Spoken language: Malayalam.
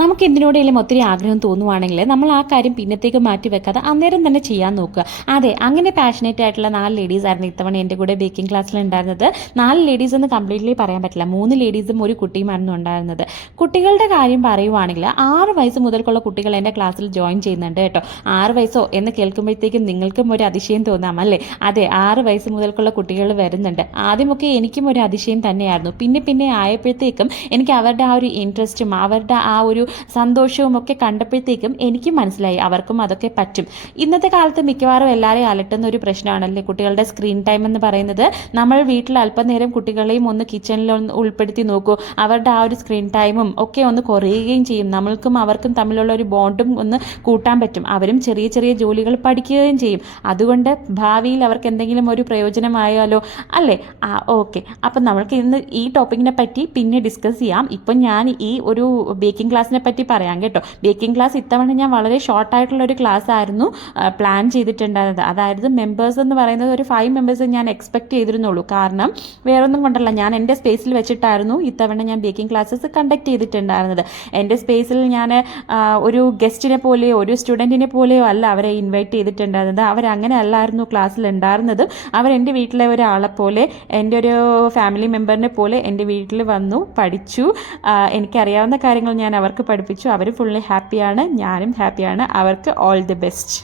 നമുക്ക് എന്തിനോടെങ്കിലും ഒത്തിരി ആഗ്രഹം തോന്നുവാണെങ്കിൽ നമ്മൾ ആ കാര്യം പിന്നത്തേക്ക് മാറ്റി വെക്കാതെ അന്നേരം തന്നെ ചെയ്യാൻ നോക്കുക. അതെ, അങ്ങനെ പാഷനേറ്റ് ആയിട്ടുള്ള 4 ലേഡീസ് ആയിരുന്നു ഇത്തവണ എൻ്റെ കൂടെ ബേക്കിംഗ് ക്ലാസ്സിൽ ഉണ്ടായിരുന്നത്. 4 ലേഡീസ് എന്ന് കംപ്ലീറ്റ്ലി പറയാൻ പറ്റില്ല, 3 ലേഡീസും ഒരു കുട്ടിയുമായിരുന്നു ഉണ്ടായിരുന്നത്. കുട്ടികളുടെ കാര്യം പറയുവാണെങ്കിൽ 6 വയസ്സ് മുതൽക്കുള്ള കുട്ടികൾ എൻ്റെ ക്ലാസ്സിൽ ജോയിൻ ചെയ്യുന്നുണ്ട് കേട്ടോ. 6 വയസ്സോ എന്ന് കേൾക്കുമ്പോഴത്തേക്കും നിങ്ങൾക്കും ഒരു അതിശയം തോന്നാം അല്ലേ? അതെ, 6 വയസ്സ് മുതൽക്കുള്ള കുട്ടികൾ വരുന്നുണ്ട്. ആദ്യമൊക്കെ എനിക്കും ഒരു അതിശയം തന്നെയായിരുന്നു. പിന്നെ ആയപ്പോഴത്തേക്കും എനിക്ക് അവരുടെ ആ ഒരു ഇൻട്രസ്റ്റും അവരുടെ ആ ഒരു സന്തോഷവും ഒക്കെ കണ്ടപ്പോഴത്തേക്കും എനിക്ക് മനസ്സിലായി അവർക്കും അതൊക്കെ പറ്റും. ഇന്നത്തെ കാലത്ത് മിക്കവാറും എല്ലാവരെയും അലട്ടുന്ന ഒരു പ്രശ്നമാണല്ലേ കുട്ടികളുടെ സ്ക്രീൻ ടൈം എന്ന് പറയുന്നത്. നമ്മൾ വീട്ടിൽ അല്പനേരം കുട്ടികളെയും ഒന്ന് കിച്ചണിൽ ഒന്ന് ഉൾപ്പെടുത്തി നോക്കൂ, അവരുടെ ആ ഒരു സ്ക്രീൻ ടൈമും ഒക്കെ ഒന്ന് കുറയുകയും ചെയ്യും. നമ്മൾക്കും അവർക്കും തമ്മിലുള്ള ഒരു ബോണ്ടും ഒന്ന് കൂട്ടാൻ പറ്റും. അവരും ചെറിയ ചെറിയ ജോലികൾ പഠിക്കുകയും ചെയ്യും. അതുകൊണ്ട് ഭാവിയിൽ അവർക്ക് എന്തെങ്കിലും ഒരു പ്രയോജനമായാലോ അല്ലേ? ഓക്കെ, അപ്പം നമ്മൾക്ക് ഇന്ന് ഈ ടോപ്പിക്കിനെ പറ്റി പിന്നെ ഡിസ്കസ് ചെയ്യാം. ഇപ്പം ഞാൻ ഈ ഒരു ബേക്കിംഗ് ക്ലാസ്സിനെ പറ്റി പറയാം കേട്ടോ. ബേക്കിംഗ് ക്ലാസ് ഇത്തവണ ഞാൻ വളരെ ഷോർട്ടായിട്ടുള്ള ഒരു ക്ലാസ് ആയിരുന്നു പ്ലാൻ ചെയ്തിട്ടുണ്ടായിരുന്നത്. അതായത് മെമ്പേഴ്സ് എന്ന് പറയുന്നത് ഒരു 5 മെമ്പേഴ്സ് ഞാൻ എക്സ്പെക്ട് ചെയ്തിരുന്നുള്ളൂ. കാരണം വേറൊന്നും കൊണ്ടല്ല, ഞാൻ എൻ്റെ സ്പേസിൽ വെച്ചിട്ടായിരുന്നു ഇത്തവണ ഞാൻ ബേക്കിംഗ് ക്ലാസ്സസ് കണ്ടക്ട് ചെയ്തിട്ടുണ്ടായിരുന്നത്. എൻ്റെ സ്പേസിൽ ഞാൻ ഒരു ഗസ്റ്റിനെ പോലെയോ ഒരു സ്റ്റുഡൻറ്റിനെ പോലെയോ അല്ല അവരെ ഇൻവൈറ്റ് ചെയ്തിട്ടുണ്ടായിരുന്നത്. അവരങ്ങനെ അല്ലായിരുന്നു ക്ലാസ്സിൽ ഉണ്ടായിരുന്നത്. അവരെൻ്റെ വീട്ടിലെ ഒരാളെ പോലെ, എൻ്റെ ഒരു ഫാമിലി മെമ്പറിനെ പോലെ എൻ്റെ വീട്ടിൽ വന്നു പഠിച്ചു. എനിക്കറിയാവുന്ന കാര്യങ്ങൾ ഞാൻ അവർക്ക് പഠിപ്പിച്ചു. അവർ ഫുള്ളി ഹാപ്പിയാണ്, ഞാനും ഹാപ്പിയാണ്. അവർക്ക് ഓൾ ദി ബെസ്റ്റ്.